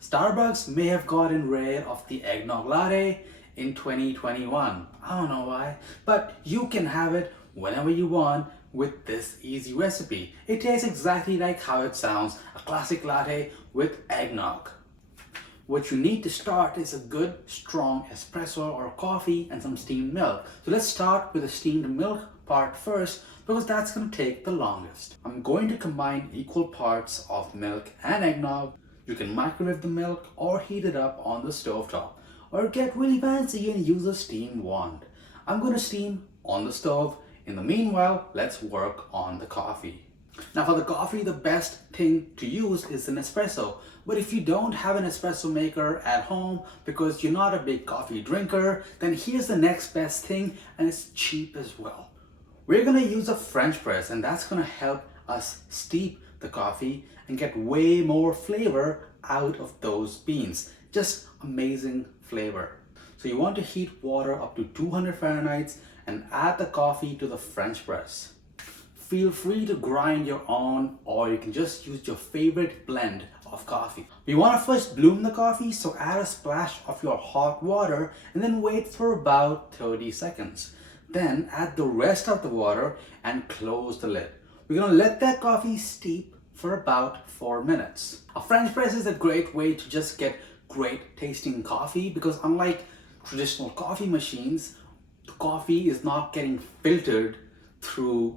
Starbucks may have gotten rid of the eggnog latte in 2021. I don't know why, but you can have it whenever you want with this easy recipe. It tastes exactly like how it sounds, a classic latte with eggnog. What you need to start is a good strong espresso or coffee and some steamed milk. So let's start with the steamed milk part first because that's going to take the longest. I'm going to combine equal parts of milk and eggnog. You can microwave the milk or heat it up on the stovetop, or get really fancy and use a steam wand. I'm going to steam on the stove. In the meanwhile, let's work on the coffee. Now for the coffee, the best thing to use is an espresso. But if you don't have an espresso maker at home because you're not a big coffee drinker, then here's the next best thing, and it's cheap as well. We're gonna use a French press, and that's gonna help us steep the coffee and get way more flavor out of those beans. Just amazing flavor. So you want to heat water up to 200 Fahrenheit and add the coffee to the French press. Feel free to grind your own, or you can just use your favorite blend of coffee. We want to first bloom the coffee, so add a splash of your hot water and then wait for about 30 seconds. Then add the rest of the water and close the lid. We're going to let that coffee steep for about 4 minutes. A French press is a great way to just get great tasting coffee because unlike traditional coffee machines, the coffee is not getting filtered through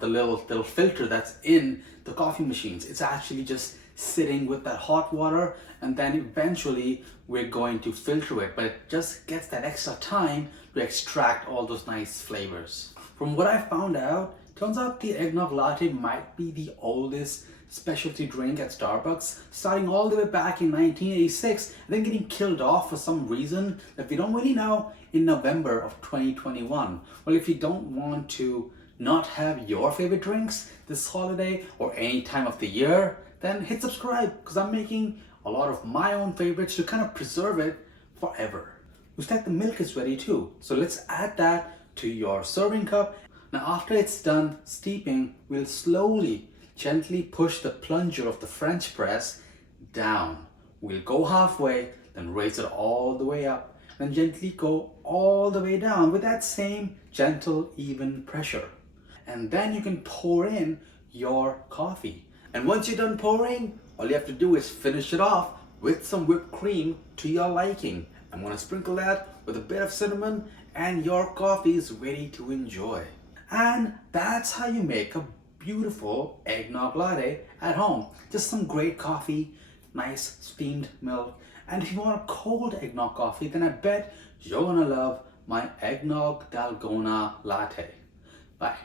the little filter that's in the coffee machines. It's actually just sitting with that hot water, and then eventually we're going to filter it, but it just gets that extra time to extract all those nice flavors. From what I found out, turns out the eggnog latte might be the oldest specialty drink at Starbucks, starting all the way back in 1986 and then getting killed off for some reason that we don't really know in November of 2021. Well, if you don't want to not have your favorite drinks this holiday or any time of the year, then hit subscribe because I'm making a lot of my own favorites to kind of preserve it forever. Looks like the milk is ready too. So let's add that to your serving cup. Now after it's done steeping, we'll slowly, gently push the plunger of the French press down. We'll go halfway, then raise it all the way up, then gently go all the way down with that same gentle, even pressure. And then you can pour in your coffee. And once you're done pouring, all you have to do is finish it off with some whipped cream to your liking. I'm gonna sprinkle that with a bit of cinnamon, and your coffee is ready to enjoy. And that's how you make a beautiful eggnog latte at home. Just some great coffee, nice steamed milk. And if you want a cold eggnog coffee, then I bet you're gonna love my eggnog dalgona latte. Bye.